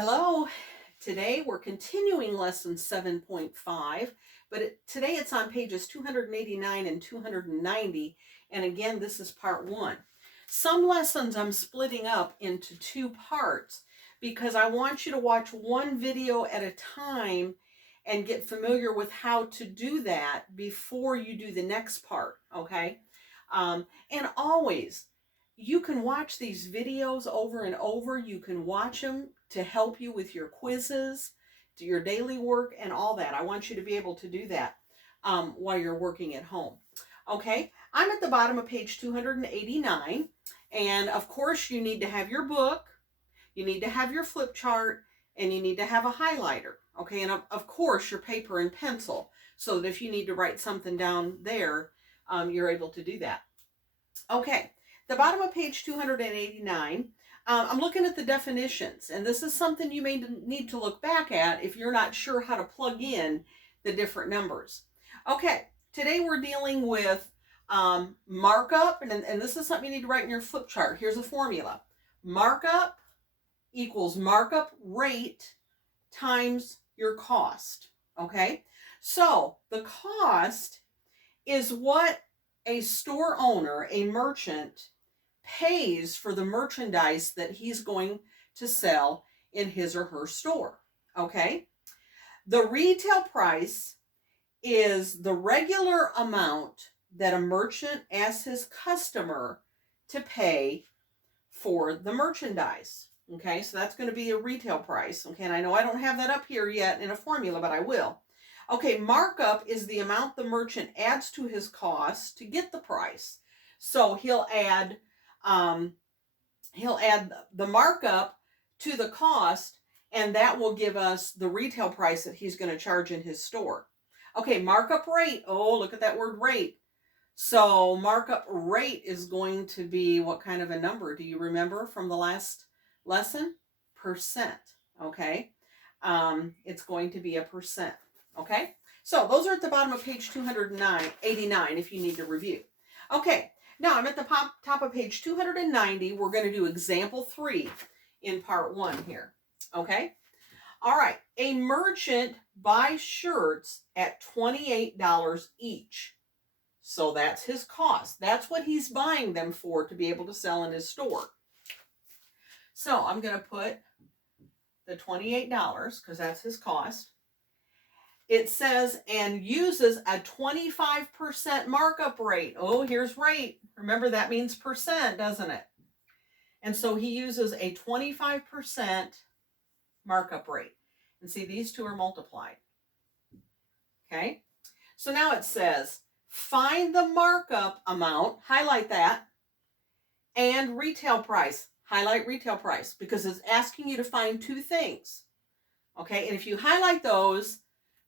Hello. Today we're continuing lesson 7.5, but today it's on pages 289 and 290. And again, this is part 1. Some lessons I'm splitting up into 2 parts because I want you to watch one video at a time and get familiar with how to do that before you do the next part, okay? And always, you can watch these videos over and over. You can watch them to help you with your quizzes, to your daily work, and all that. I want you to be able to do that while you're working at home. Okay, I'm at the bottom of page 289. And of course, you need to have your book, you need to have your flip chart, and you need to have a highlighter. Okay, and of course, your paper and pencil, so that if you need to write something down there, you're able to do that. Okay, the bottom of page 289, I'm looking at the definitions, and this is something you may need to look back at if you're not sure how to plug in the different numbers. Okay, today we're dealing with markup, and this is something you need to write in your flip chart. Here's a formula. Markup equals markup rate times your cost. Okay, so the cost is what a store owner, a merchant, pays for the merchandise that he's going to sell in his or her store. Okay? The retail price is the regular amount that a merchant asks his customer to pay for the merchandise. Okay, so that's going to be a retail price. Okay, and I know I don't have that up here yet in a formula, but I will. Okay, markup is the amount the merchant adds to his cost to get the price. So he'll add the markup to the cost, and that will give us the retail price that he's going to charge in his store. Okay, markup rate. Oh, look at that word rate. So markup rate is going to be what kind of a number? Do you remember from the last lesson? Percent. Okay, it's going to be a percent. Okay, so those are at the bottom of page 289 if you need to review. Okay, now I'm at the top of page 290. We're going to do example 3 in part 1 here. Okay, all right. A merchant buys shirts at $28 each. So that's his cost. That's what he's buying them for to be able to sell in his store. So I'm going to put the $28 because that's his cost. It says, and uses a 25% markup rate. Oh, here's rate. Remember, that means percent, doesn't it? And so he uses a 25% markup rate. And see, these two are multiplied. Okay? So now it says, find the markup amount, highlight that, and retail price, highlight retail price, because it's asking you to find 2 things. Okay? And if you highlight those,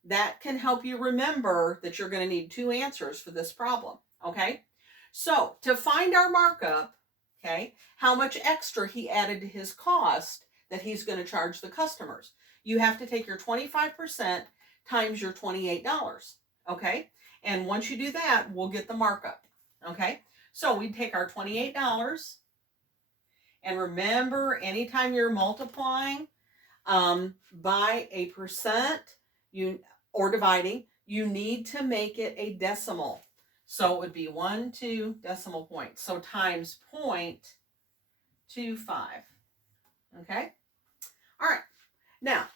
that can help you remember that you're going to need 2 answers for this problem. Okay, so to find our markup, okay, how much extra he added to his cost that he's going to charge the customers, you have to take your 25% times your $28. Okay, and once you do that, we'll get the markup. Okay, so we take our $28, and remember, anytime you're multiplying by a percent, or dividing, you need to make it a decimal. So it would be 1, 2 decimal points. So times 0.25. Okay? All right. Now,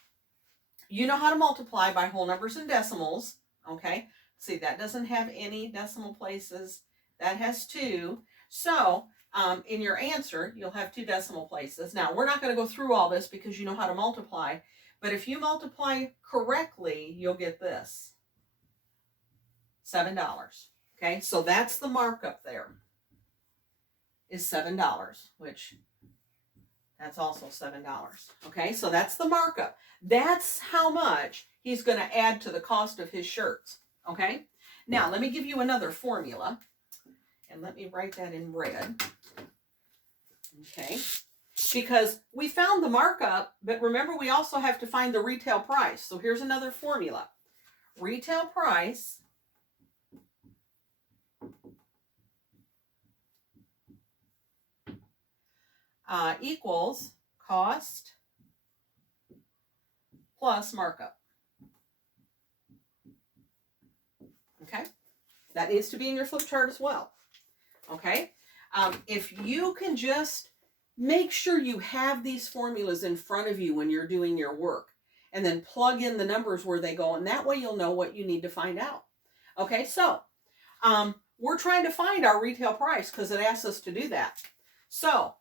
you know how to multiply by whole numbers and decimals. Okay? See, that doesn't have any decimal places. That has 2. So, in your answer, you'll have 2 decimal places. Now, we're not going to go through all this because you know how to multiply. But if you multiply correctly, you'll get this. $7. Okay, so that's the markup there. Is $7, which that's also $7. Okay, so that's the markup. That's how much he's going to add to the cost of his shirts. Okay, now let me give you another formula. And let me write that in red. Okay. Because we found the markup, but remember, we also have to find the retail price. So here's another formula. Retail price equals cost plus markup. Okay, that needs to be in your flip chart as well. Okay, if you can just make sure you have these formulas in front of you when you're doing your work, and then plug in the numbers where they go, and that way you'll know what you need to find out. Okay, so we're trying to find our retail price because it asks us to do that. So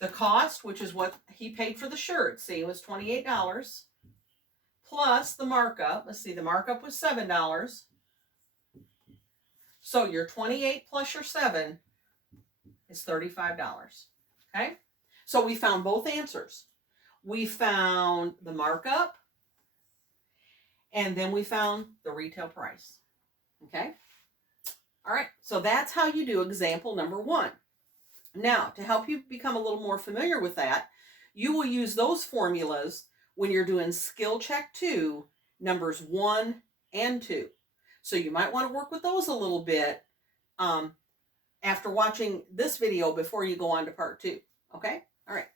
the cost, which is what he paid for the shirt, see, it was $28, plus the markup. Let's see, the markup was $7. So your 28 plus your 7 is $35. Okay? So we found both answers. We found the markup, and then we found the retail price. Okay? All right, so that's how you do example number 1. Now, to help you become a little more familiar with that, you will use those formulas when you're doing skill check 2, numbers 1 and 2. So you might want to work with those a little bit after watching this video before you go on to part 2. Okay? All right.